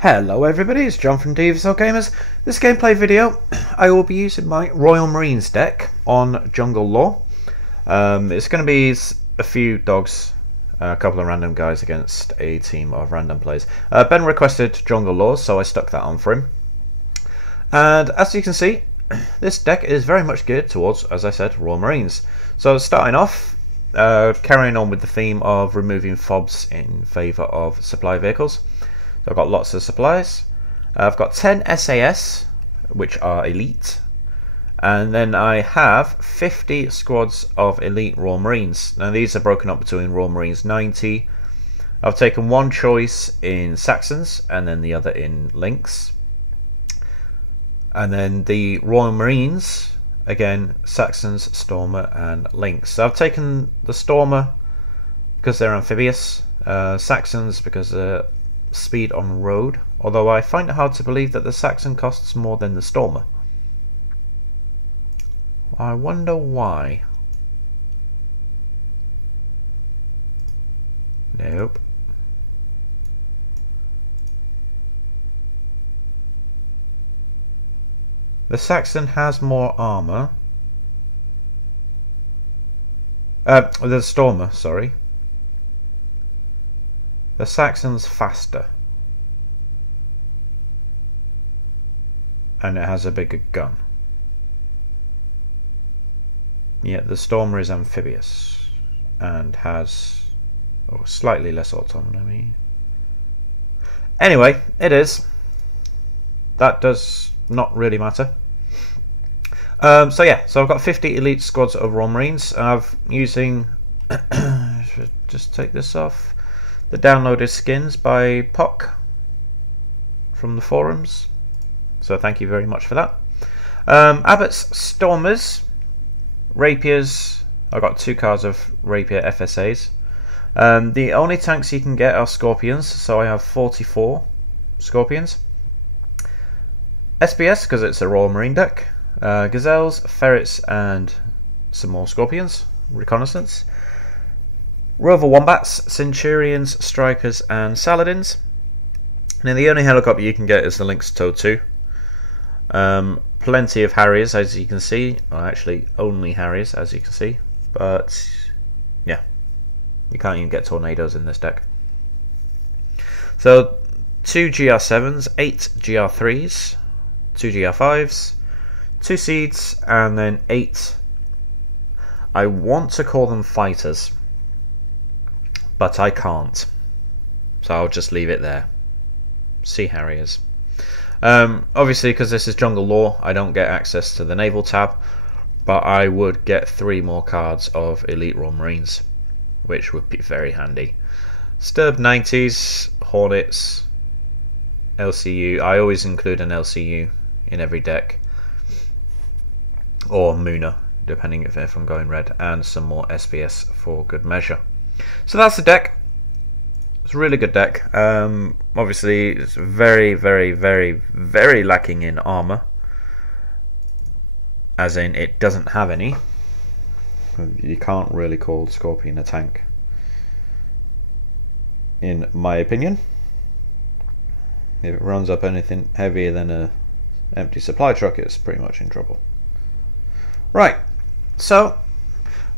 Hello everybody, it's John from Devious Gamers. This gameplay video, I will be using my Royal Marines deck on Jungle Law. It's going to be a few dogs, a couple of random guys against a team of random players. Ben requested Jungle Law, so I stuck that on for him. And as you can see, this deck is very much geared towards, as I said, Royal Marines. So starting off, carrying on with the theme of removing fobs in favour of supply vehicles. I've got lots of supplies. I've got 10 SAS, which are elite, and then I have 50 squads of elite Royal Marines. Now these are broken up between Royal Marines 90. I've taken one choice in Saxons and then the other in Lynx. And then the Royal Marines, again, Saxons, Stormer and Lynx. So I've taken the Stormer because they're amphibious, Saxons because they're speed on road, although I find it hard to believe that the Saxon costs more than the Stormer. I wonder why. Nope. The Saxon has more armor. The Stormer, sorry. The Saxon's faster. And it has a bigger gun. Yet the Stormer is amphibious and has slightly less autonomy. Anyway, it is. That does not really matter. So yeah, so I've got 50 elite squads of Royal Marines. I've using should just take this off. The downloaded skins by POC from the forums. So thank you very much for that. Abbott's Stormers, Rapiers. I've got 2 cards of Rapier FSAs. The only tanks you can get are Scorpions, so I have 44 Scorpions. SBS, because it's a Royal Marine deck. Gazelles, Ferrets, and some more Scorpions. Reconnaissance. Rover Wombats, Centurions, Strikers, and Saladins. And then the only helicopter you can get is the Lynx Tow 2. Plenty of Harriers, as you can see. Well, actually, only Harriers, as you can see. But, yeah. You can't even get Tornadoes in this deck. So, 2 GR7s, 8 GR3s, 2 GR5s, 2 Seeds, and then 8... I want to call them Fighters, but I can't, so I'll just leave it there. Sea Harriers. Obviously, because this is Jungle Law, I don't get access to the Naval tab, but I would get 3 more cards of Elite Royal Marines, which would be very handy. Sturb 90s, Hornets, LCU. I always include an LCU in every deck, or Muna, depending if I'm going red, and some more SBS for good measure. So that's the deck. It's a really good deck. Obviously, it's very, very, very, very lacking in armor. As in, it doesn't have any. You can't really call Scorpion a tank, in my opinion. If it runs up anything heavier than a empty supply truck, it's pretty much in trouble. Right, so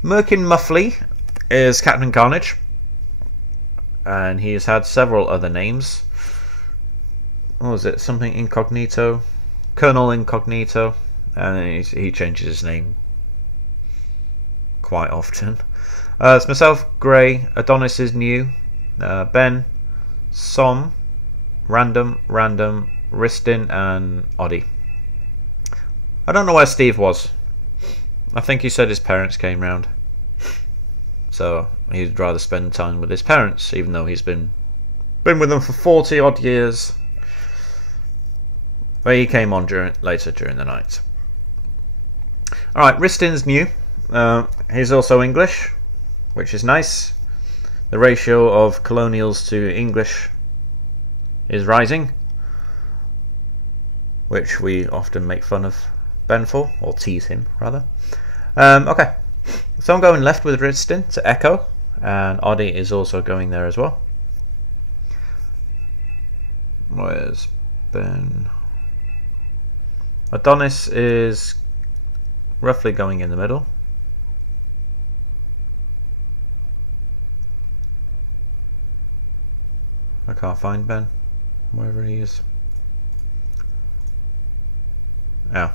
Merkin Muffley is Captain Carnage, and he has had several other names. What was it? Something Incognito, Colonel Incognito, and then he changes his name quite often. It's myself, Grey, Adonis is new, Ben, Som, Random, Ristin, and Oddie. I don't know where Steve was. I think he said his parents came round, so he'd rather spend time with his parents, even though he's been with them for 40 odd years. But he came on later during the night. Alright, Ristin's new. He's also English, which is nice. The ratio of colonials to English is rising, which we often make fun of Ben for, or tease him rather. Okay, so I'm going left with Ristin to Echo, and Oddie is also going there as well. Where's Ben? Adonis is roughly going in the middle. I can't find Ben, wherever he is. Oh,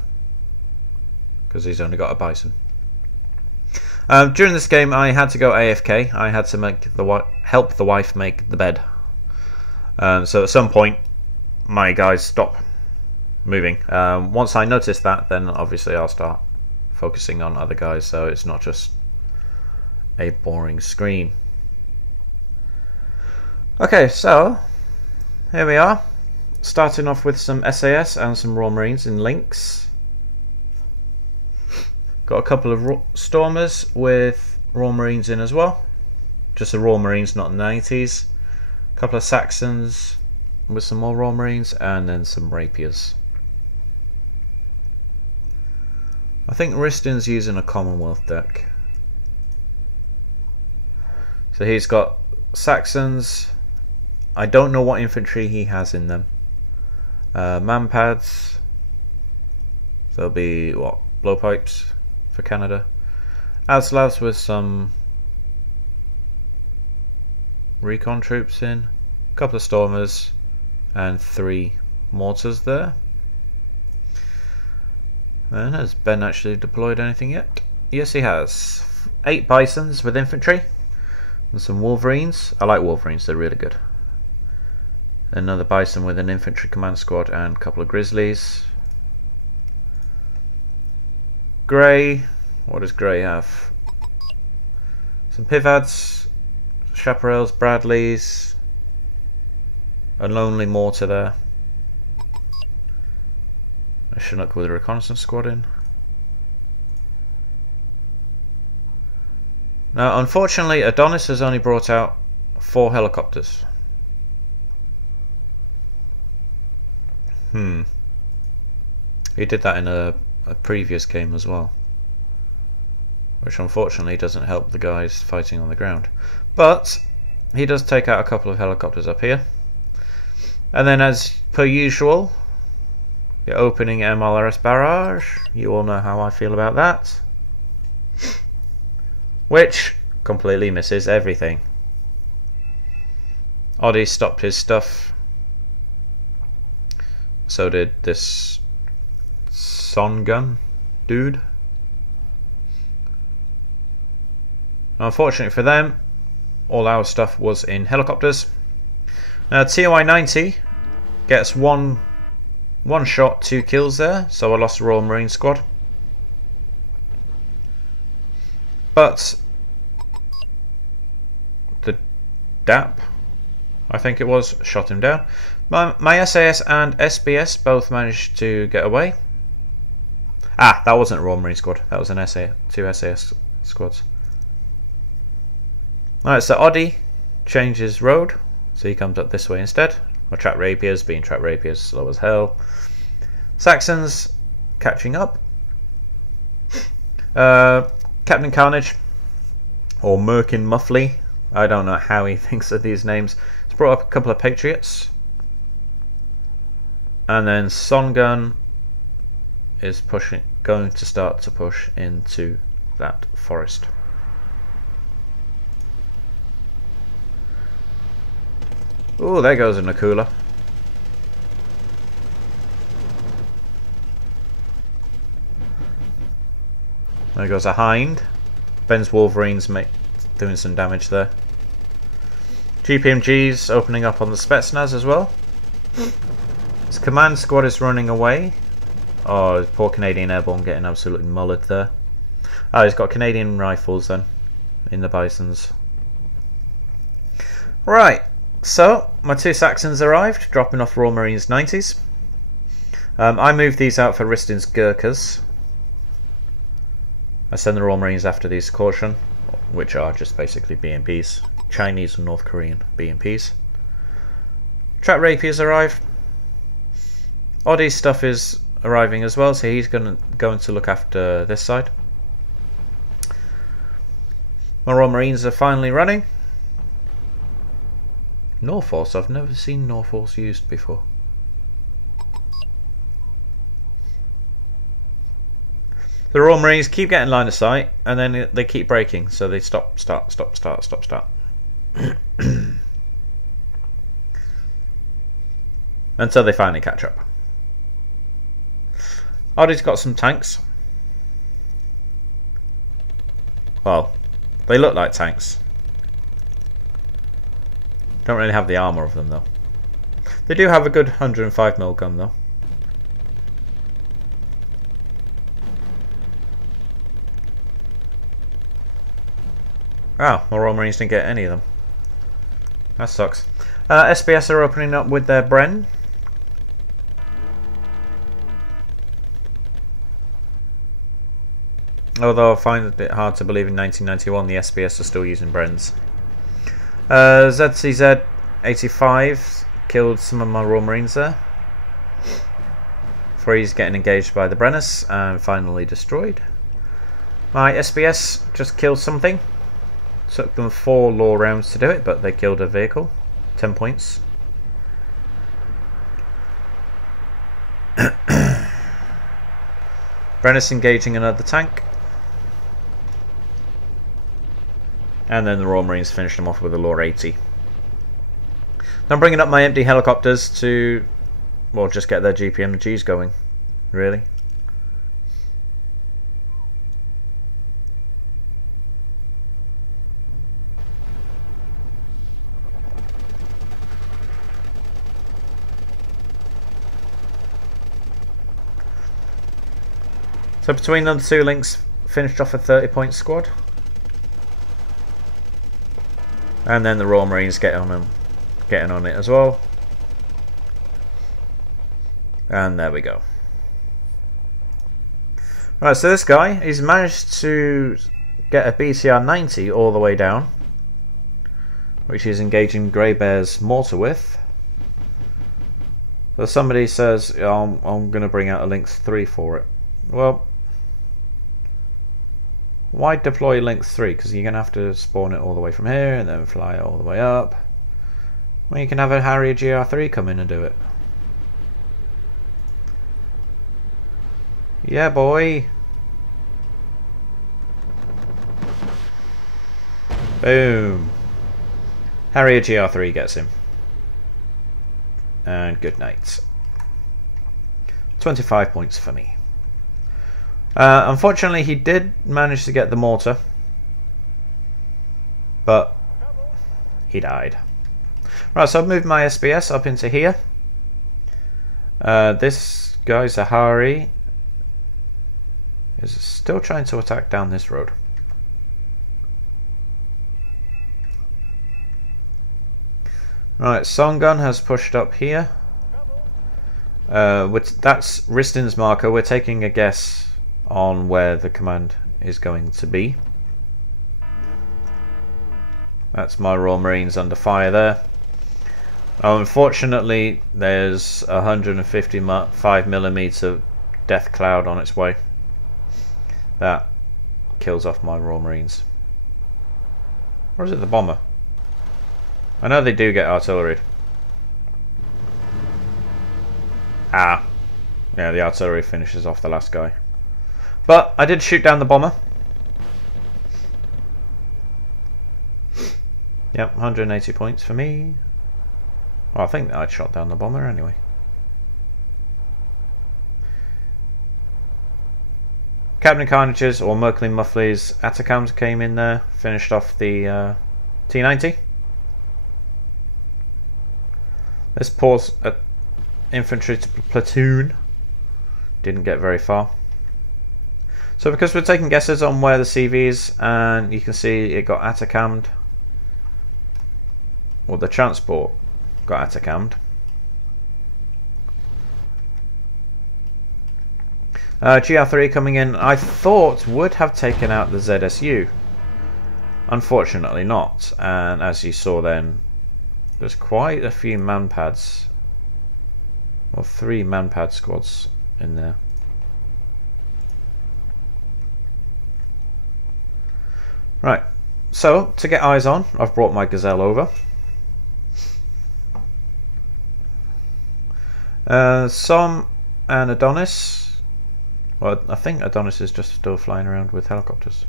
because he's only got a bison. During this game, I had to go AFK. I had to help the wife make the bed. So at some point, my guys stop moving. Once I notice that, then obviously I'll start focusing on other guys, so it's not just a boring screen. Okay, so here we are, starting off with some SAS and some Royal Marines in links. Got a couple of Stormers with Royal Marines in as well. Just the Royal Marines, not 90s. A couple of Saxons with some more Royal Marines, and then some Rapiers. I think Riston's using a Commonwealth deck. So he's got Saxons. I don't know what infantry he has in them. Manpads. There'll be, what, blowpipes for Canada. Aslavs with some recon troops in. A couple of Stormers. And 3 mortars there. And has Ben actually deployed anything yet? Yes, he has. 8 Bisons with infantry. And some Wolverines. I like Wolverines, they're really good. Another Bison with an infantry command squad and a couple of Grizzlies. Grey. What does Grey have? Some Pivads, Chaparrals, Bradleys. A lonely mortar there. A Chinook with a reconnaissance squad in. Now, unfortunately, Adonis has only brought out 4 helicopters. He did that in a previous game as well, which unfortunately doesn't help the guys fighting on the ground. But he does take out a couple of helicopters up here. And then, as per usual, the opening MLRS barrage. You all know how I feel about that. Which completely misses everything. Oddie stopped his stuff. So did this Songun dude. Unfortunately for them, all our stuff was in helicopters. Now TOI 90 gets one shot, 2 kills there, so I lost the Royal Marine squad. But the DAP, I think it was, shot him down. My SAS and SBS both managed to get away. Ah, that wasn't a Royal Marine squad, that was an SA, 2 SAS squads. Alright, so Oddie changes road, so he comes up this way instead. My Trap Rapiers, being Trap Rapiers, slow as hell. Saxons catching up. Captain Carnage, or Merkin Muffley, I don't know how he thinks of these names. He's brought up a couple of Patriots. And then Songun is going to start to push into that forest. Oh, there goes a Nakula. There goes a Hind. Ben's Wolverines doing some damage there. GPMG's opening up on the Spetsnaz as well. His command squad is running away. Oh, his poor Canadian Airborne getting absolutely mullered there. Oh, he's got Canadian rifles then in the Bisons. Right, so my 2 Saxons arrived, dropping off Royal Marines 90s. I moved these out for Riston's Gurkhas. I send the Royal Marines after these Caution, which are just basically BMPs. Chinese and North Korean BMPs. Trap Rapiers arrive. Oddie's stuff is arriving as well, so he's going to look after this side. My Royal Marines are finally running. Norforce, I've never seen Norforce used before. The Royal Marines keep getting line of sight, and then they keep breaking, so they stop, start, stop, start, stop, start. Until they finally catch up. Ardy's got some tanks. Well, they look like tanks. Don't really have the armour of them though. They do have a good 105mm gun though. Wow, my Royal Marines didn't get any of them. That sucks. SBS are opening up with their Bren. Although I find it hard to believe in 1991 the SBS are still using Brens. ZCZ 85 killed some of my Royal Marines there. Free's getting engaged by the Brennus and finally destroyed. My SBS just killed something. Took them 4 law rounds to do it, but they killed a vehicle. 10 points. Brennus engaging another tank. And then the Royal Marines finished them off with a law 80. Now I'm bringing up my empty helicopters to, well, just get their GPMGs going, really. So between them, the two links finished off a 30-point squad. And then the Royal Marines getting on it as well. And there we go. Right, so this guy, he's managed to get a BTR 90 all the way down, which he's engaging Grey Bear's mortar with. So somebody says, oh, I'm going to bring out a Lynx 3 for it. Well, why deploy Lynx 3? Because you're going to have to spawn it all the way from here and then fly it all the way up. Well, you can have a Harrier GR3 come in and do it. Yeah, boy. Boom. Harrier GR3 gets him. And good night. 25 points for me. Unfortunately, he did manage to get the mortar, but he died. Right, so I've moved my SBS up into here. This guy, Zahari, is still trying to attack down this road. Right, Songun has pushed up here. That's Ristin's marker. We're taking a guess on where the command is going to be. That's my Royal Marines under fire there. Unfortunately, there's 155mm death cloud on its way. That kills off my Royal Marines. Or is it the bomber? I know they do get artillery. Ah. Yeah, the artillery finishes off the last guy. But I did shoot down the bomber. Yep, 180 points for me. Well, I think I'd shot down the bomber anyway. Captain Carnage's or Merklin Muffley's Atacams came in there, finished off the T90. This poor infantry platoon didn't get very far. So because we're taking guesses on where the CV is, and you can see it got Atacammed, or the transport got Atacammed. GR3 coming in, I thought would have taken out the ZSU. Unfortunately not, and as you saw then, there's quite a few manpads, or 3 manpad squads in there. Right, so to get eyes on, I've brought my Gazelle over. Som and Adonis. Well, I think Adonis is just still flying around with helicopters.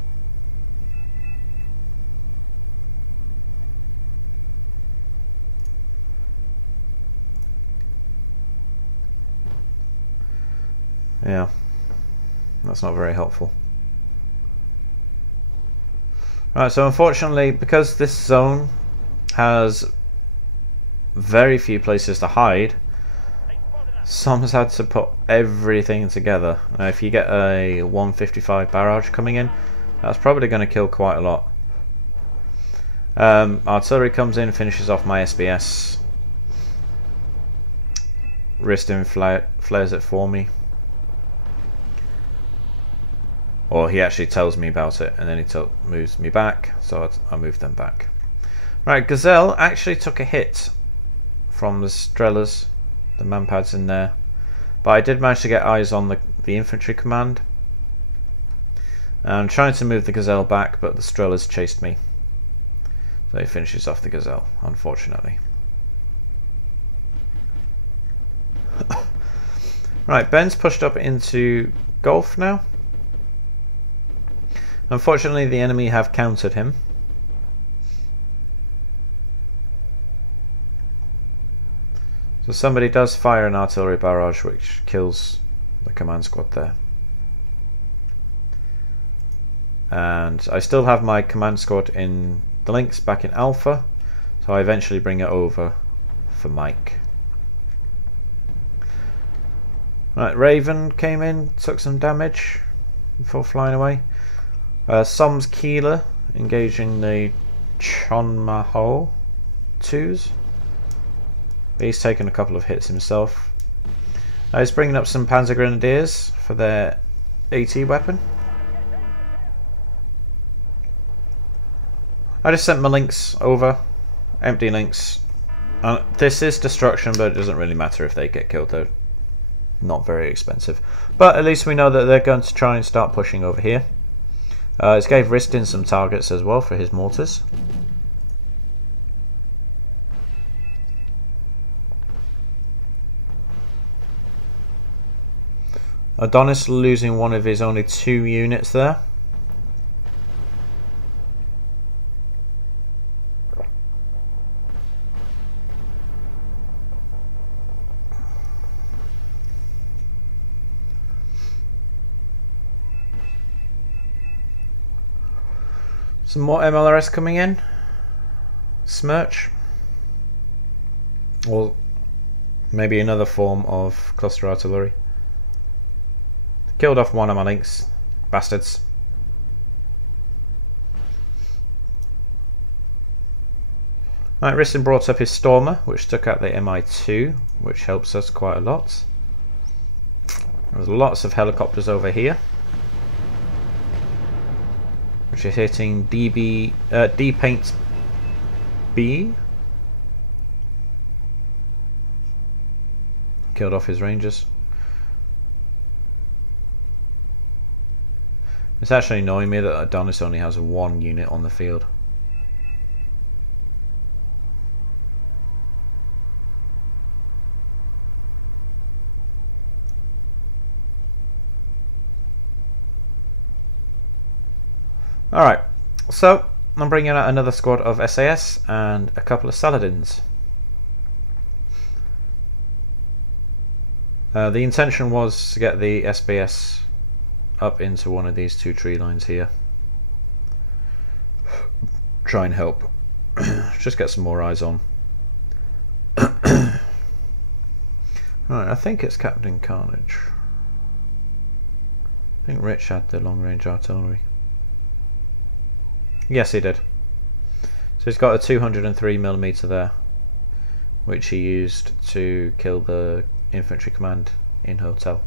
Yeah, that's not very helpful. Right, so unfortunately, because this zone has very few places to hide, Som's had to put everything together. Now, if you get a 155 barrage coming in, that's probably going to kill quite a lot. Artillery comes in, finishes off my SBS. Ristin flares it for me. Or he actually tells me about it, and then he moves me back, so I move them back. Right, Gazelle actually took a hit from the Strellas, the manpads in there, but I did manage to get eyes on the infantry command. I'm trying to move the Gazelle back, but the Strellas chased me, so he finishes off the Gazelle, unfortunately. Right, Ben's pushed up into Gulf now. Unfortunately, the enemy have countered him. So somebody does fire an artillery barrage, which kills the command squad there. And I still have my command squad in the links back in Alpha, so I eventually bring it over for Mike. Right, Raven came in, took some damage before flying away. Som's Keeler engaging the Chonmaho 2s. He's taken a couple of hits himself. He's bringing up some Panzer Grenadiers for their AT weapon. I just sent my links over, empty links. This is destruction, but it doesn't really matter if they get killed. They're not very expensive. But at least we know that they're going to try and start pushing over here. It gave Ristin some targets as well for his mortars. Adonis losing one of his only 2 units there. Some more MLRS coming in. Smirch. Or maybe another form of cluster artillery. Killed off one of my links. Bastards. Right, Ristin brought up his Stormer, which took out the MI2, which helps us quite a lot. There's lots of helicopters over here, which are hitting D-Paint B. Killed off his Rangers. It's actually annoying me that Adonis only has 1 unit on the field. Alright, so I'm bringing out another squad of SAS and a couple of Saladins. The intention was to get the SBS up into one of these 2 tree lines here. Try and help. Just get some more eyes on. Right, I think it's Captain Carnage. I think Rich had the long range artillery. Yes, he did. So he's got a 203mm there, which he used to kill the infantry command in Hotel.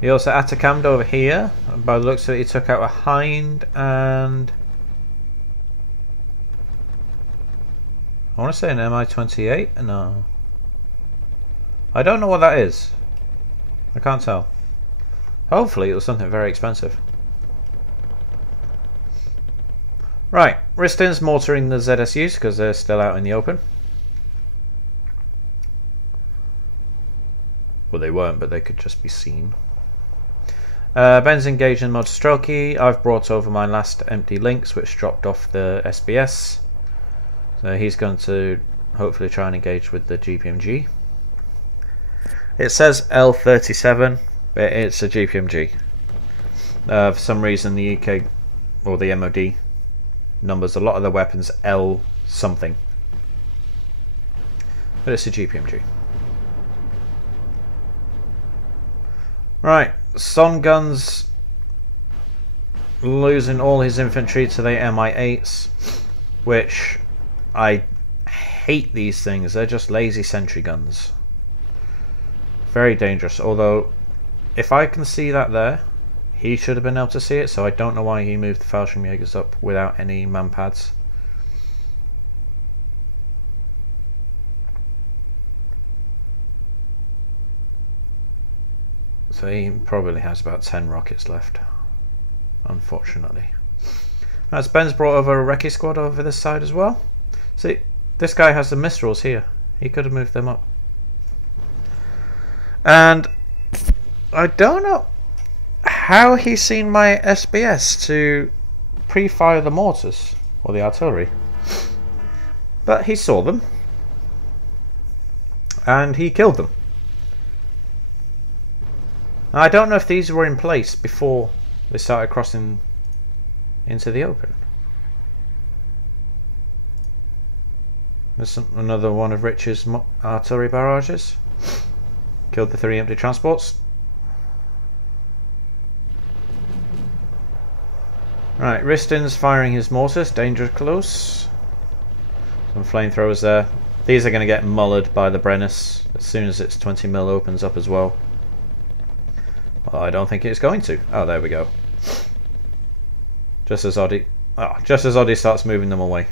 He also Atacammed over here. By the looks of it, he took out a Hind and I want to say an MI-28? No. I don't know what that is. I can't tell. Hopefully it was something very expensive. Right, Riston's mortaring the ZSUs because they're still out in the open. Well, they weren't, but they could just be seen. Ben's engaging Motostrelki. I've brought over my last empty links, which dropped off the SBS. So he's going to hopefully try and engage with the GPMG. It says L37, but it's a GPMG. For some reason, the UK or the MOD numbers a lot of the weapons L something, but it's a GPMG. Right, Son Guns losing all his infantry to the MI8s, which I hate these things. They're just lazy sentry guns. Very dangerous. Although, if I can see that there, he should have been able to see it, so I don't know why he moved the Fallschirmjägers up without any man pads. So he probably has about 10 rockets left, unfortunately. As Ben's brought over a recce squad over this side as well. See, this guy has the Mistrals here. He could have moved them up. And I don't know how he's seen my SBS to pre-fire the mortars or the artillery, but he saw them and he killed them. I don't know if these were in place before they started crossing into the open. There's another one of Rich's artillery barrages. Killed the 3 empty transports. Right, Riston's firing his mortars, dangerous close. Some flamethrowers there. These are going to get mullered by the Brennus as soon as its 20mm opens up as well. Well, I don't think it's going to. Oh, there we go. Just as Oddie starts moving them away.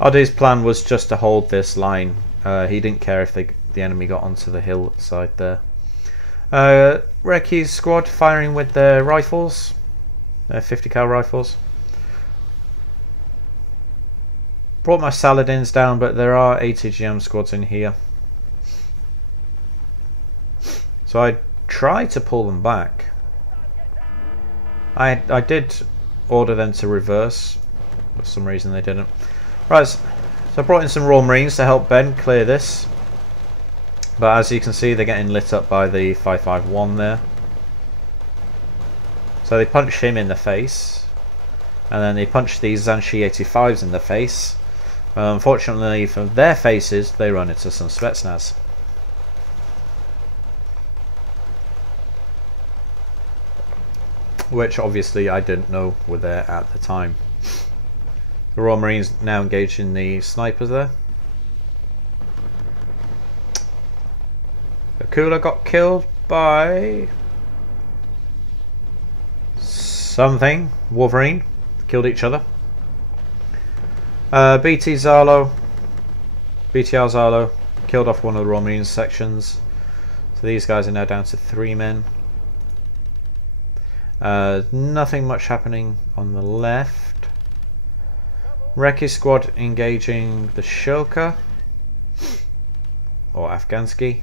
Oddie's plan was just to hold this line. He didn't care if the enemy got onto the hillside there. Recce's squad firing with their rifles, their 50 cal rifles. Brought my Saladins down, but there are ATGM squads in here. So I tried to pull them back. I did order them to reverse. For some reason they didn't. Right, so I brought in some Royal Marines to help Ben clear this. But as you can see, they're getting lit up by the 551 there. So they punch him in the face. And then they punch these Zanshi 85s in the face. Unfortunately for their faces, they run into some Spetsnaz. Which obviously I didn't know were there at the time. The Royal Marines now engaged in the snipers there. Akula got killed by something. Wolverine. Killed each other. BTR Zalo killed off one of the Royal Marines sections. So these guys are now down to 3 men. Nothing much happening on the left. Recce squad engaging the Shilka or Afghansky,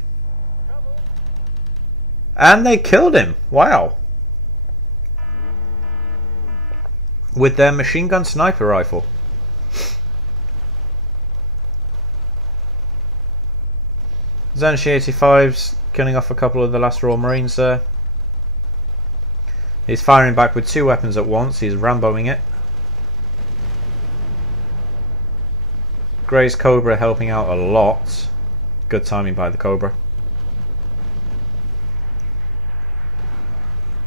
and they killed him. Wow! With their machine gun sniper rifle. Zanshi 85's killing off a couple of the last Royal Marines there. He's firing back with 2 weapons at once. He's Ramboing it. Grey's Cobra helping out a lot. Good timing by the Cobra.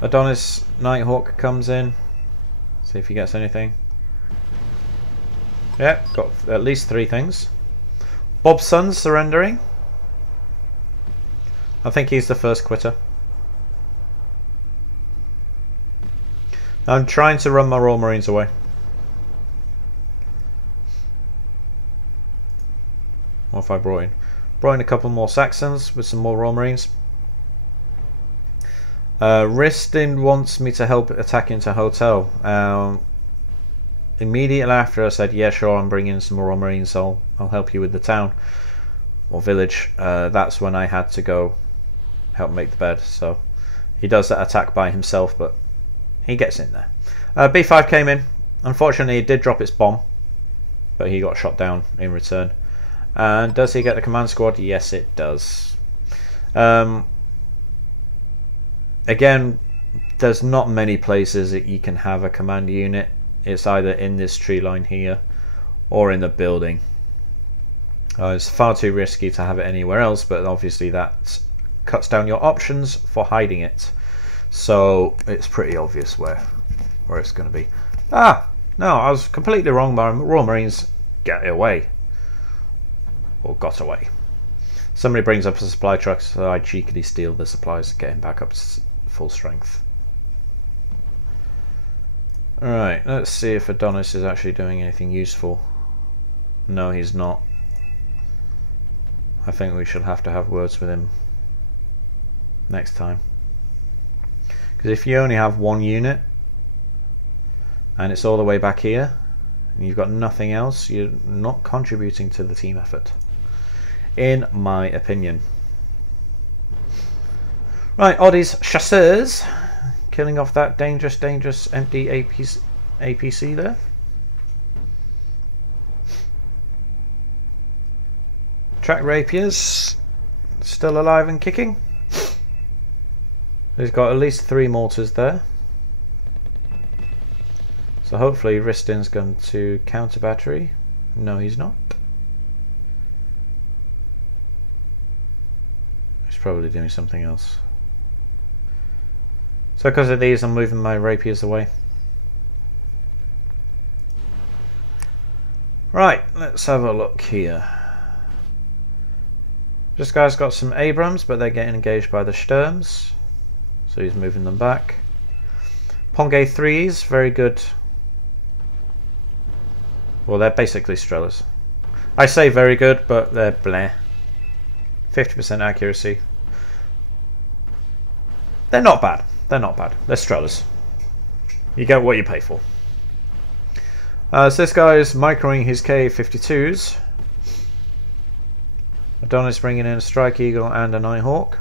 Adonis Nighthawk comes in. See if he gets anything. Yeah, got at least 3 things. Bobson's surrendering. I think he's the first quitter. I'm trying to run my Royal Marines away. What have I brought in? Brought in a couple more Saxons with some more Royal Marines. Ristin wants me to help attack into hotel. Immediately after I said, yeah, sure, I'm bringing some more Royal Marines, I'll help you with the town or village. That's when I had to go help make the bed. So he does that attack by himself, but he gets in there. B5 came in. Unfortunately, it did drop its bomb, but he got shot down in return. And does he get the command squad? Yes, it does. Again, there's not many places that you can have a command unit. It's either in this tree line here or in the building. It's far too risky to have it anywhere else, but obviously that cuts down your options for hiding it. So it's pretty obvious where it's going to be. Ah, no, I was completely wrong. My Royal Marines get away. Or got away. Somebody brings up a supply truck, so I cheekily steal the supplies, getting back up to full strength. Alright, let's see if Adonis is actually doing anything useful. No, he's not. I think we should have to have words with him next time. Because if you only have one unit, and it's all the way back here, and you've got nothing else, you're not contributing to the team effort, in my opinion. Right, Oddies Chasseurs, killing off that dangerous empty APC there. Track Rapiers, still alive and kicking. He's got at least 3 mortars there. So hopefully Ristin's going to counter battery. No, he's not. He's probably doing something else. So because of these, I'm moving my rapiers away. Right, let's have a look here. This guy's got some Abrams, but they're getting engaged by the Sturms. So he's moving them back. Pongay 3s, very good. Well, they're basically Strellas. I say very good, but they're bleh. 50% accuracy. They're not bad. They're not bad. They're Strellas. You get what you pay for. So this guy is microing his K-52s. Adonis bringing in a Strike Eagle and a Nighthawk.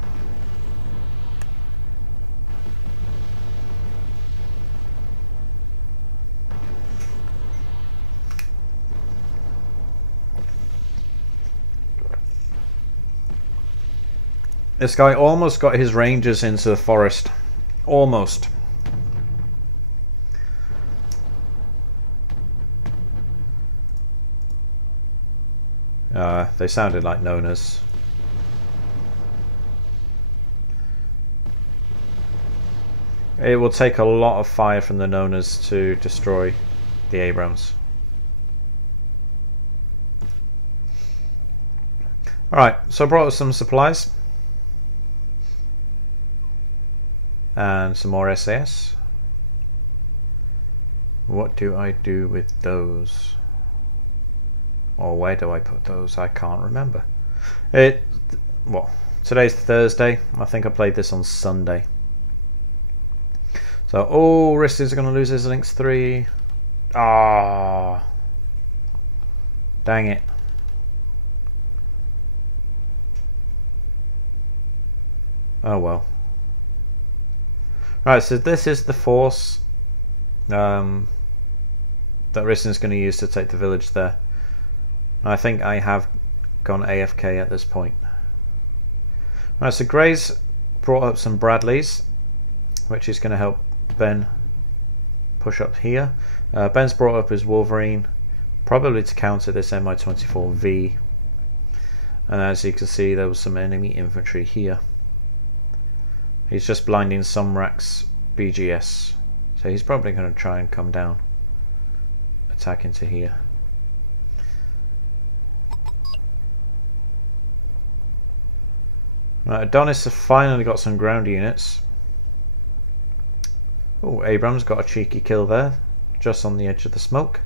This guy almost got his Rangers into the forest. Almost. They sounded like Nonas. It will take a lot of fire from the Nonas to destroy the Abrams. Alright, so I brought us some supplies. And some more SAS. What do I do with those? Or where do I put those? I can't remember. Well, today's Thursday. I think I played this on Sunday. So, oh, Ristin's going to lose his Lynx 3. Ah, dang it. Oh well. Right, so this is the force that Ristin's going to use to take the village there. I think I have gone AFK at this point. Right, so Gray's brought up some Bradleys, which is going to help Ben push up here. Ben's brought up his Wolverine, probably to counter this Mi-24V. And as you can see, there was some enemy infantry here. He's just blinding Somrak's BGS, so he's probably going to try and come down, attack into here. Right, Adonis has finally got some ground units. Oh, Abrams got a cheeky kill there, just on the edge of the smoke.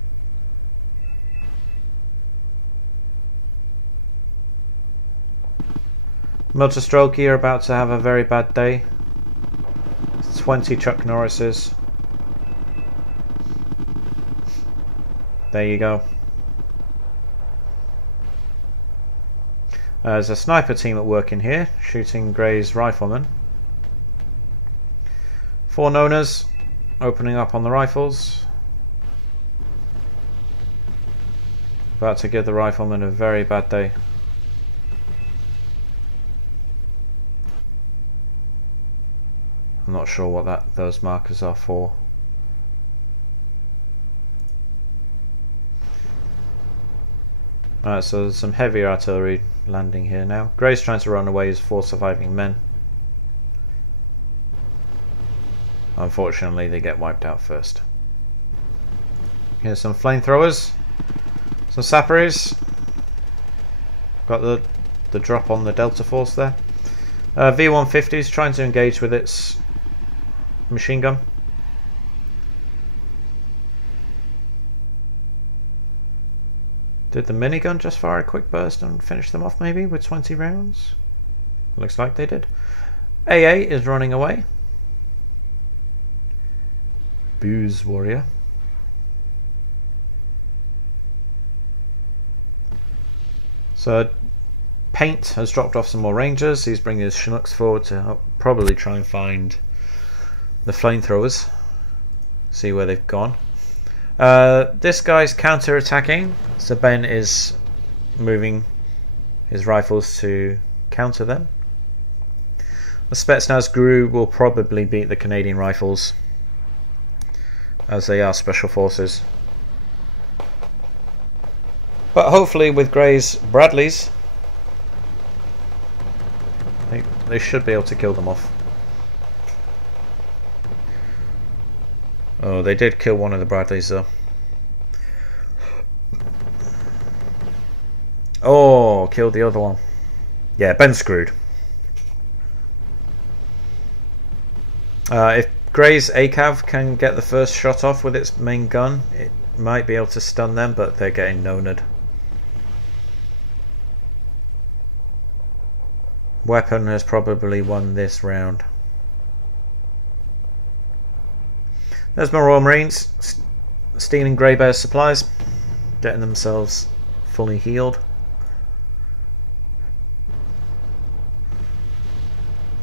Multistrokey are about to have a very bad day. 20 Chuck Norrises. There you go. There's a sniper team at work in here, shooting Grey's riflemen. 4 Nonas opening up on the rifles. About to give the riflemen a very bad day. I'm not sure what those markers are for. Alright, so there's some heavy artillery landing here now. Grey's trying to run away his 4 surviving men. Unfortunately, they get wiped out first. Here's some flamethrowers. Some sappers. Got the drop on the Delta Force there. V-150 is trying to engage with its machine gun. Did the minigun just fire a quick burst and finish them off maybe with 20 rounds? Looks like they did. AA is running away. Booze Warrior. So Paint has dropped off some more Rangers. He's bringing his Chinooks forward to probably try and find the flamethrowers. See where they've gone. This guy's counter-attacking, so Ben is moving his rifles to counter them. The Spetsnaz Guru will probably beat the Canadian rifles, as they are special forces. But hopefully with Grey's Bradleys, they should be able to kill them off. Oh, they did kill one of the Bradleys though. Oh, killed the other one. Yeah, Ben's screwed. If Grey's ACAV can get the first shot off with its main gun, it might be able to stun them, but they're getting no-ned. Weapon has probably won this round. There's my Royal Marines stealing Grey Bear's supplies, getting themselves fully healed.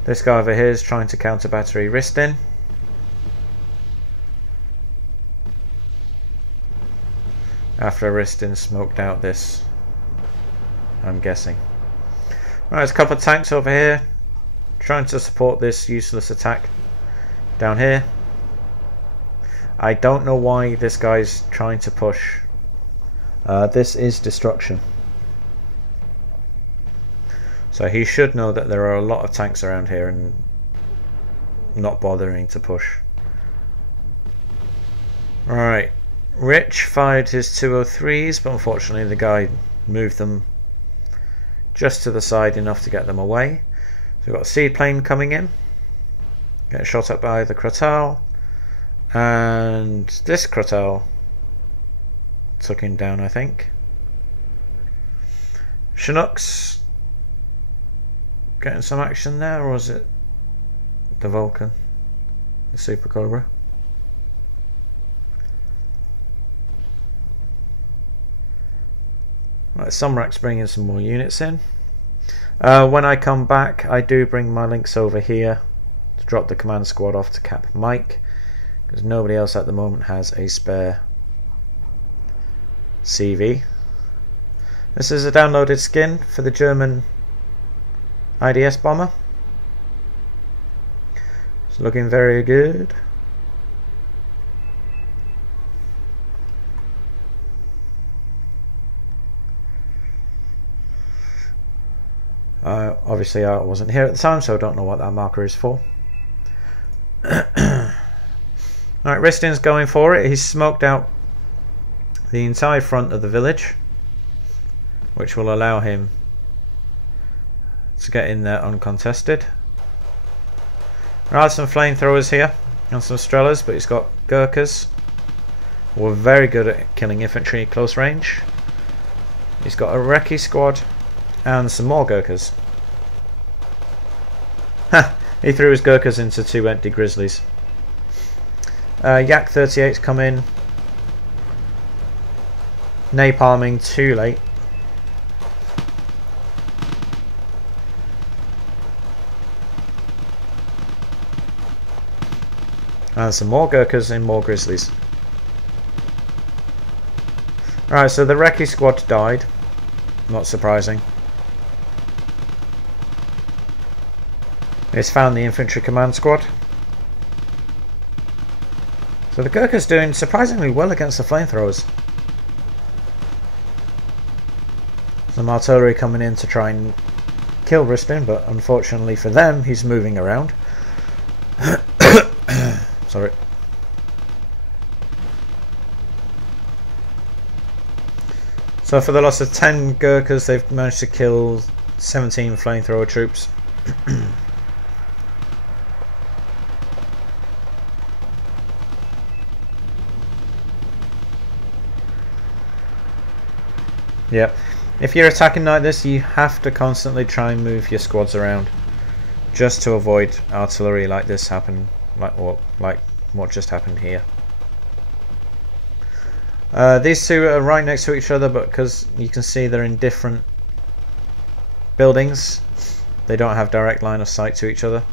This guy over here is trying to counter battery Ristin. After Ristin smoked out this, I'm guessing. Right, there's a couple of tanks over here trying to support this useless attack down here. I don't know why this guy's trying to push. This is destruction. So he should know that there are a lot of tanks around here and not bothering to push. Alright, Rich fired his 203s, but unfortunately the guy moved them just to the side enough to get them away. So we've got a seaplane coming in. Get shot up by the Kratal. And this Kratal took him down, I think. Chinooks getting some action there, or was it the Vulcan? The Super Cobra? Right, Sumrak's bringing some more units in. When I come back, I do bring my links over here to drop the command squad off to Cap Mike, because nobody else at the moment has a spare CV. This is a downloaded skin for the German IDS bomber. It's looking very good. Obviously I wasn't here at the time, so I don't know what that marker is for. Alright, Ristin's going for it. He's smoked out the entire front of the village, which will allow him to get in there uncontested. There are some flamethrowers here and some Strellas, but he's got Gurkhas who are very good at killing infantry at close range. He's got a Recce squad and some more Gurkhas. Ha! He threw his Gurkhas into 2 empty Grizzlies. Yak 38's come in. Napalming too late. And some more Gurkhas and more Grizzlies. Alright, so the Recce squad died. Not surprising. It's found the infantry command squad. So the Gurkha's doing surprisingly well against the flamethrowers. Some artillery coming in to try and kill Ristin, but unfortunately for them, he's moving around. Sorry. So for the loss of 10 Gurkhas, they've managed to kill 17 flamethrower troops. Yep. If you're attacking like this, you have to constantly try and move your squads around, just to avoid artillery like this happen, like what just happened here. These two are right next to each other, but because you can see they're in different buildings, they don't have direct line of sight to each other.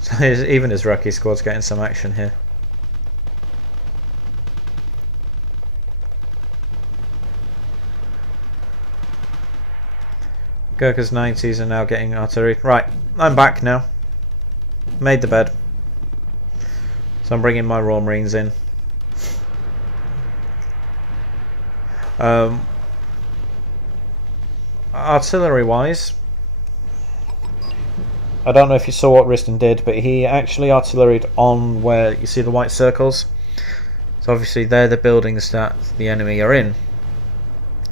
So even his Recce squad's getting some action here. Gurkha's 90s are now getting artillery. Right, I'm back now. Made the bed. So I'm bringing my Royal Marines in. Artillery wise, I don't know if you saw what Ristin did, but he actually artilleried on where you see the white circles. So obviously they're the buildings that the enemy are in.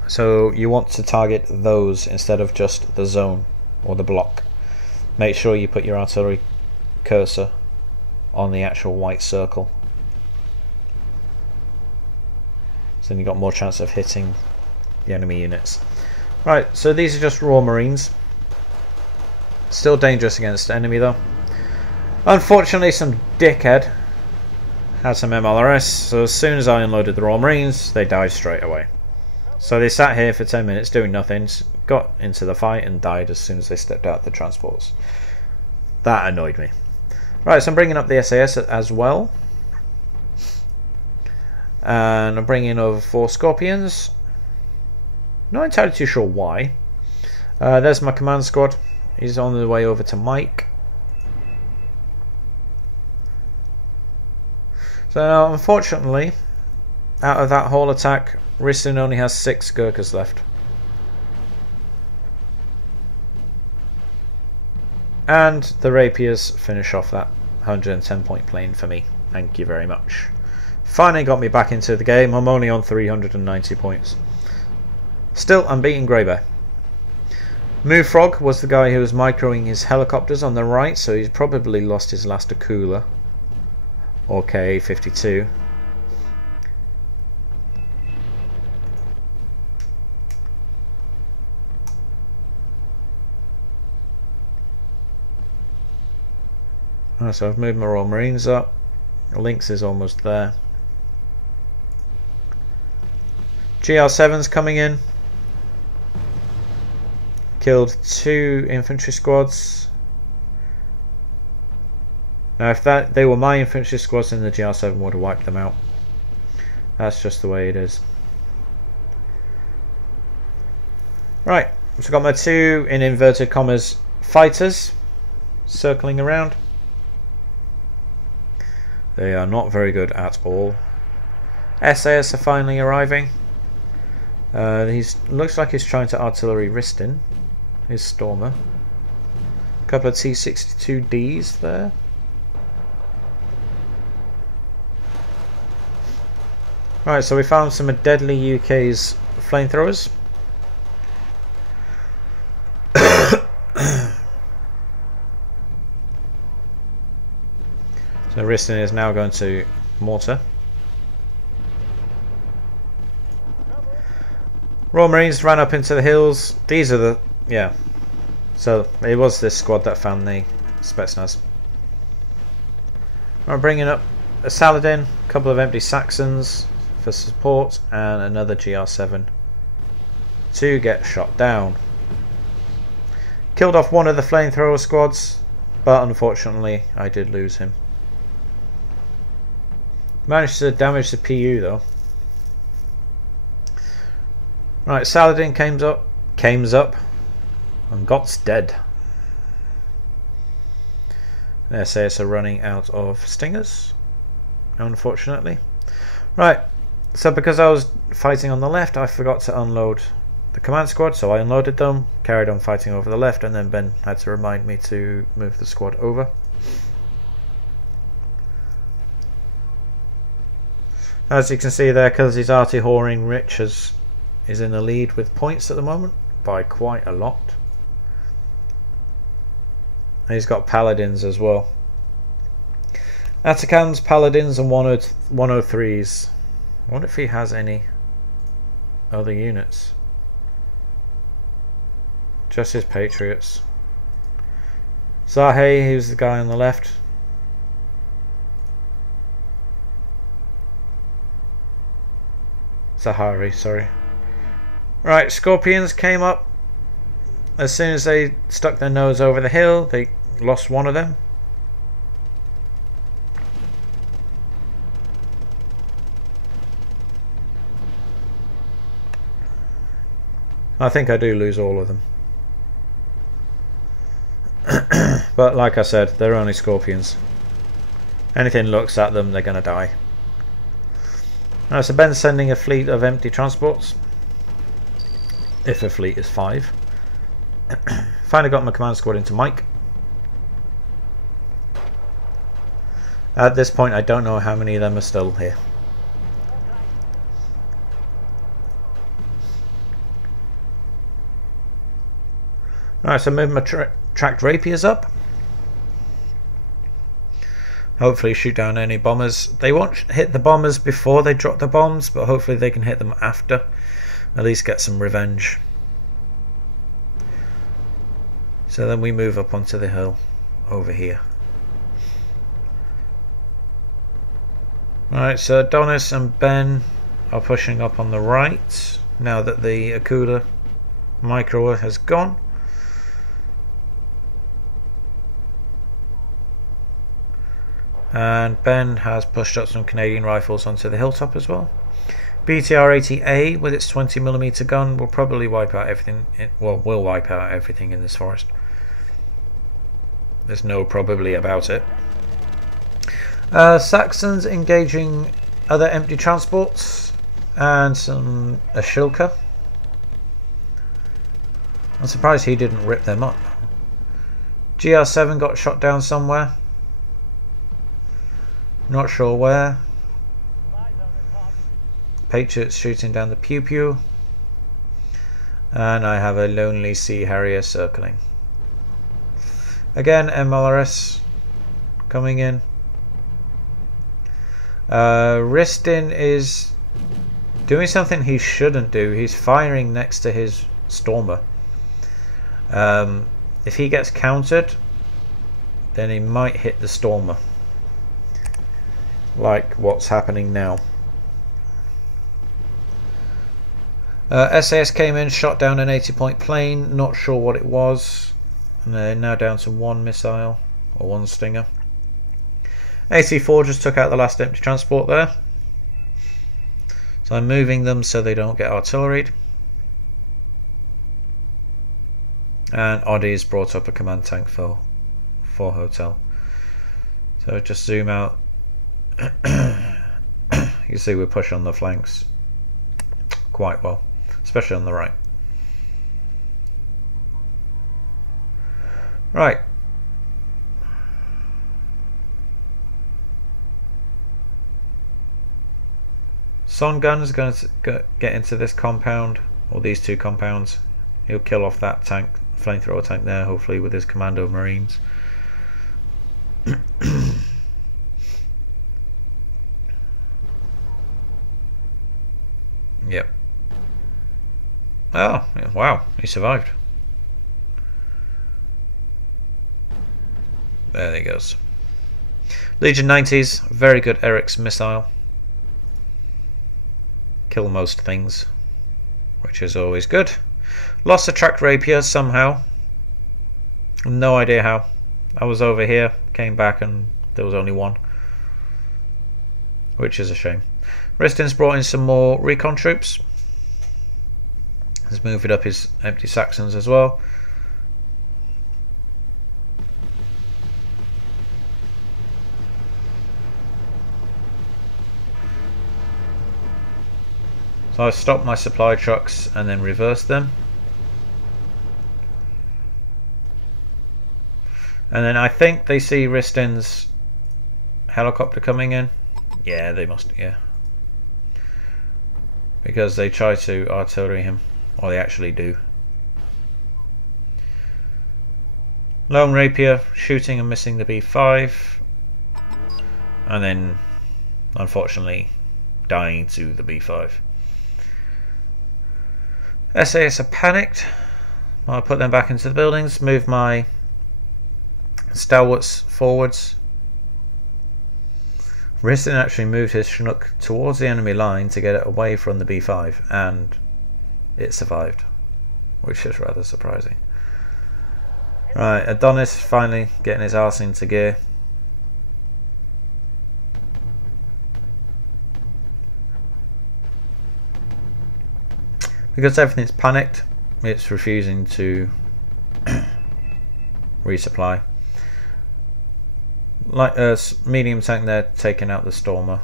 So you want to target those instead of just the zone or the block. Make sure you put your artillery cursor on the actual white circle. So then you've got more chance of hitting the enemy units. Right, so these are just raw Marines. Still dangerous against the enemy though. Unfortunately, some dickhead had some MLRS, so as soon as I unloaded the raw Marines, they died straight away. So they sat here for 10 minutes doing nothing, got into the fight and died as soon as they stepped out the transports. That annoyed me. Right, so I'm bringing up the SAS as well. And I'm bringing over 4 Scorpions. Not entirely too sure why. There's my command squad. He's on the way over to Mike. So now, unfortunately, out of that whole attack, Ristin only has 6 Gurkhas left. And the Rapiers finish off that 110 point plane for me. Thank you very much. Finally got me back into the game. I'm only on 390 points. Still, I'm beating Greybear. Moo Frog was the guy who was microing his helicopters on the right, so he's probably lost his last Akula or KA-52. So I've moved my Royal Marines up. Lynx is almost there. GR7's coming in. Killed 2 infantry squads. Now if they were my infantry squads, then the GR7 would have wiped them out. That's just the way it is. Right, so I've got my 2 in inverted commas fighters circling around. They are not very good at all. SAS are finally arriving. Looks like he's trying to artillery Ristin, his Stormer. A couple of T-62Ds there. Right, so we found some of Deadly UK's flamethrowers. So Ristin is now going to mortar. Royal Marines ran up into the hills. These are the... yeah. So it was this squad that found the Spetsnaz. I'm bringing up a Saladin, a couple of empty Saxons for support, and another GR7 to get shot down. Killed off one of the flamethrower squads, but unfortunately I did lose him. Managed to damage the PU though. Right, Saladin came up and got dead. The SAS are running out of stingers, unfortunately. Right, so because I was fighting on the left, I forgot to unload the command squad, so I unloaded them, carried on fighting over the left, and then Ben had to remind me to move the squad over. As you can see there, because he's arty whoring, Rich is in the lead with points at the moment by quite a lot. And he's got paladins as well. Atacans, paladins, and 103s. I wonder if he has any other units. Just his patriots. Zahe, who's the guy on the left. Sahari, sorry. Right, Scorpions came up. As soon as they stuck their nose over the hill, they lost one of them. I think I do lose all of them. But like I said, they're only Scorpions. Anything looks at them, they're going to die. Right, so Ben's sending a fleet of empty transports. If a fleet is 5. Finally got my command squad into Mike. At this point I don't know how many of them are still here. Alright, so move my tracked rapiers up. Hopefully shoot down any bombers. They won't hit the bombers before they drop the bombs, but hopefully they can hit them after. At least get some revenge. So then we move up onto the hill over here. Alright, so Adonis and Ben are pushing up on the right now that the Akuda micro has gone. And Ben has pushed up some Canadian rifles onto the hilltop as well. BTR-80A with its 20mm gun will probably wipe out everything. Will wipe out everything in this forest. There's no probability about it. Saxons engaging other empty transports and some Ashilka. I'm surprised he didn't rip them up. GR7 got shot down somewhere. Not sure where. Patriots shooting down the Pew Pew. And I have a Lonely Sea Harrier circling. Again, MLRS coming in. Ristin is doing something he shouldn't do. He's firing next to his Stormer. If he gets countered, then he might hit the Stormer. Like what's happening now. SAS came in, shot down an 80-point plane. Not sure what it was. And they're now down to 1 missile or 1 stinger. AC4 just took out the last empty transport there. So I'm moving them so they don't get artilleried. And Oddie's brought up a command tank for hotel. So just zoom out. You see we push on the flanks quite well, especially on the right. Right. Son Gun is going to get into this compound, or these 2 compounds. He'll kill off that tank, flamethrower tank there, hopefully with his commando marines. Yep. Oh, wow, he survived. There he goes. Legion 90s, very good Eric's missile. Kill most things, which is always good. Lost a tracked rapier somehow. No idea how. I was over here, came back, and there was only one, which is a shame. Ristin's brought in some more recon troops. He's moved up his empty Saxons as well. So I stopped my supply trucks and then reversed them. And then I think they see Ristin's helicopter coming in. Yeah, they must, yeah. Because they try to artillery him, or they actually do. Lone Rapier shooting and missing the B5. And then, unfortunately, dying to the B5. SAS are panicked. I'll put them back into the buildings, move my stalwarts forwards. Ristin actually moved his Chinook towards the enemy line to get it away from the B5, and it survived, which is rather surprising. Right, Adonis finally getting his arse into gear. Because everything's panicked, it's refusing to resupply. Like a medium tank there taking out the Stormer.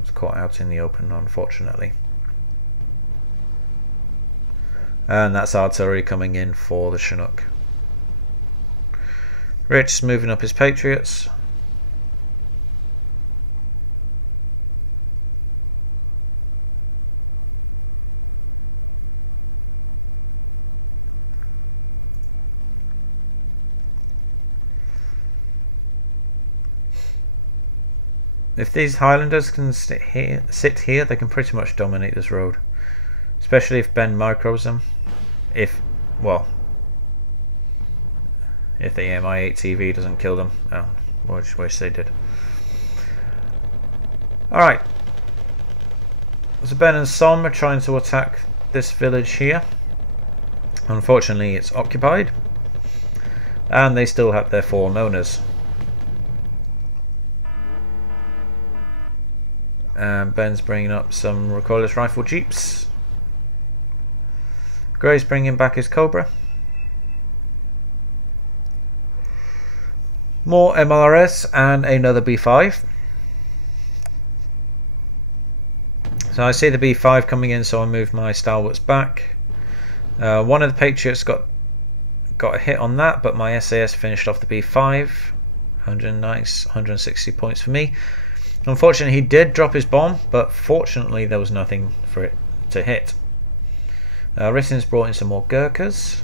It's caught out in the open, unfortunately. And that's artillery coming in for the Chinook. Rich's moving up his Patriots. If these Highlanders can sit here, they can pretty much dominate this road. Especially if Ben micros them. If the MI8 TV doesn't kill them. Oh, wish they did. Alright. So Ben and Som are trying to attack this village here. Unfortunately, it's occupied. And they still have their 4 owners. And Ben's bringing up some recoilless rifle jeeps. Gray's bringing back his Cobra. More MLRS and another B5. So I see the B5 coming in, so I move my stalwarts back. One of the Patriots got a hit on that, but my SAS finished off the B5. 160 points for me. Unfortunately, he did drop his bomb, but fortunately there was nothing for it to hit. Ristin's brought in some more Gurkhas.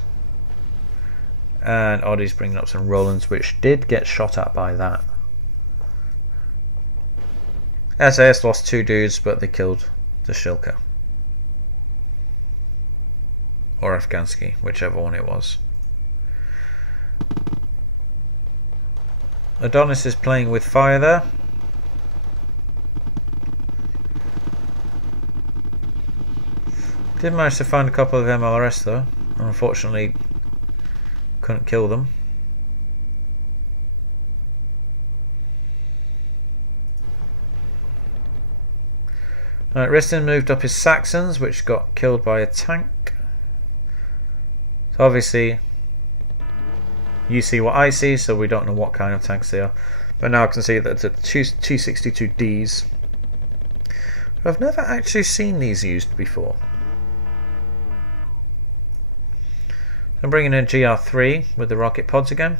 And Oddie's bringing up some Rolands, which did get shot at by that. SAS lost 2 dudes, but they killed the Shilka. Or Afghansky, whichever one it was. Adonis is playing with fire there. Did manage to find a couple of MLRS though. Unfortunately, couldn't kill them. Alright, Ristin moved up his Saxons, which got killed by a tank. So obviously, you see what I see, so we don't know what kind of tanks they are. But now I can see that it's a 262Ds. But I've never actually seen these used before. I'm bringing in GR3 with the rocket pods again.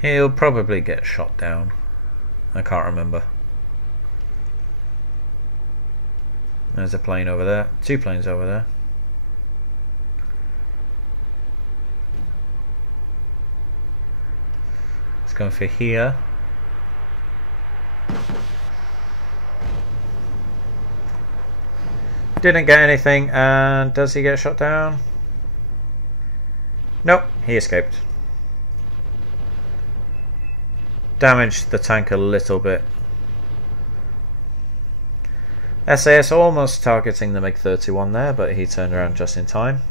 He'll probably get shot down. I can't remember. There's a plane over there. 2 planes over there. going for here. Didn't get anything, and does he get shot down? Nope, he escaped. Damaged the tank a little bit. SAS almost targeting the MiG-31 there, but he turned around just in time.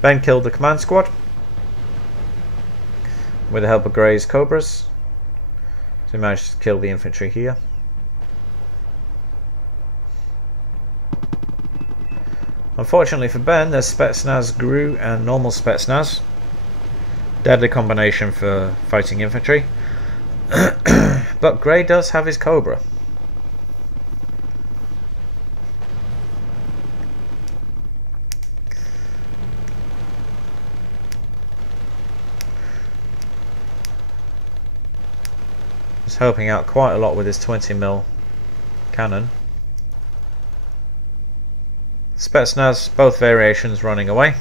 Ben killed the command squad with the help of Grey's Cobras. So he managed to kill the infantry here. Unfortunately for Ben, there's Spetsnaz GRU and normal Spetsnaz. Deadly combination for fighting infantry. But Grey does have his Cobra. He's helping out quite a lot with his 20mm cannon. Spetsnaz, both variations running away.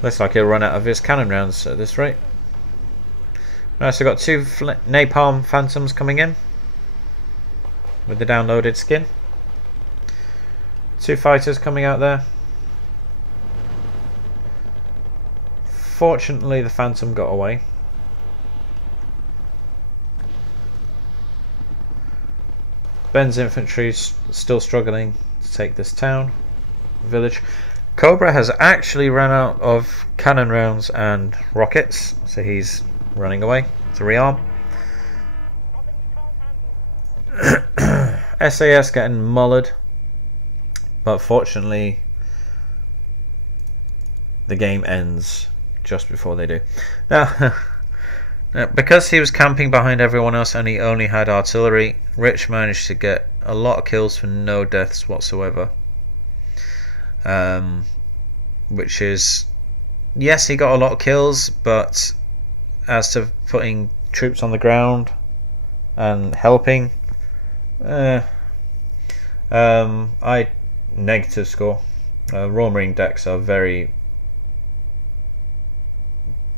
Looks like he'll run out of his cannon rounds at this rate. Right, so got two Napalm Phantoms coming in with the downloaded skin. Two fighters coming out there. Fortunately, the Phantom got away. Ben's infantry is still struggling to take this town, village. Cobra has actually run out of cannon rounds and rockets, so he's running away to rearm. SAS getting mullered, but fortunately the game ends just before they do. Now, because he was camping behind everyone else and he only had artillery, Rich managed to get a lot of kills for no deaths whatsoever. Which is, yes, he got a lot of kills, but as to putting troops on the ground and helping, I negative score. Royal Marine decks are very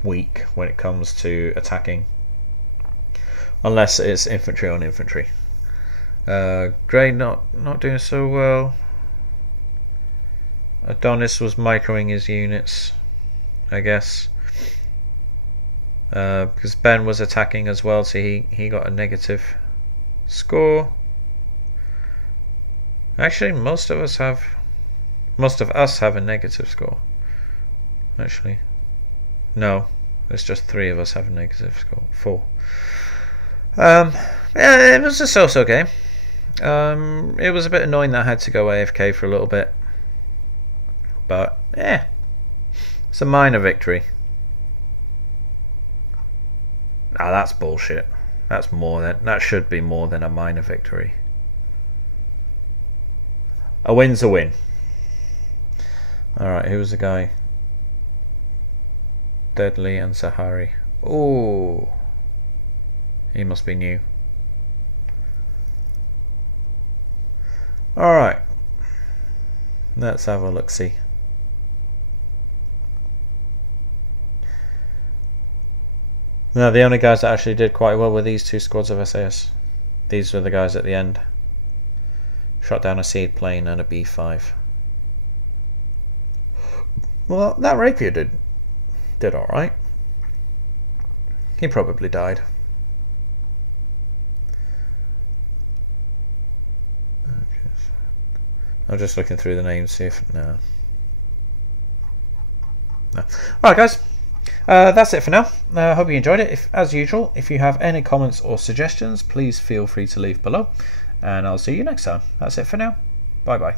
weak when it comes to attacking, unless it's infantry on infantry. Grey not doing so well. Adonis was microing his units, I guess, because Ben was attacking as well, so he got a negative score. Actually, most of us have a negative score. Actually, no, there's just 3 of us have a negative score. 4. Yeah, it was a so-so game. It was a bit annoying that I had to go AFK for a little bit. But, yeah, it's a minor victory. Ah, that's bullshit. That should be more than a minor victory. A win's a win. Alright, who was the guy? Deadly and Sahari. Ooh. He must be new. Alright. Let's have a look-see. No, the only guys that actually did quite well were these 2 squads of SAS. These were the guys at the end. Shot down a seed plane and a B5. Well, that rapier did alright. He probably died. I'm just looking through the names, see if... No. Alright guys, that's it for now. I hope you enjoyed it. As usual, if you have any comments or suggestions, please feel free to leave below. And I'll see you next time. That's it for now. Bye bye.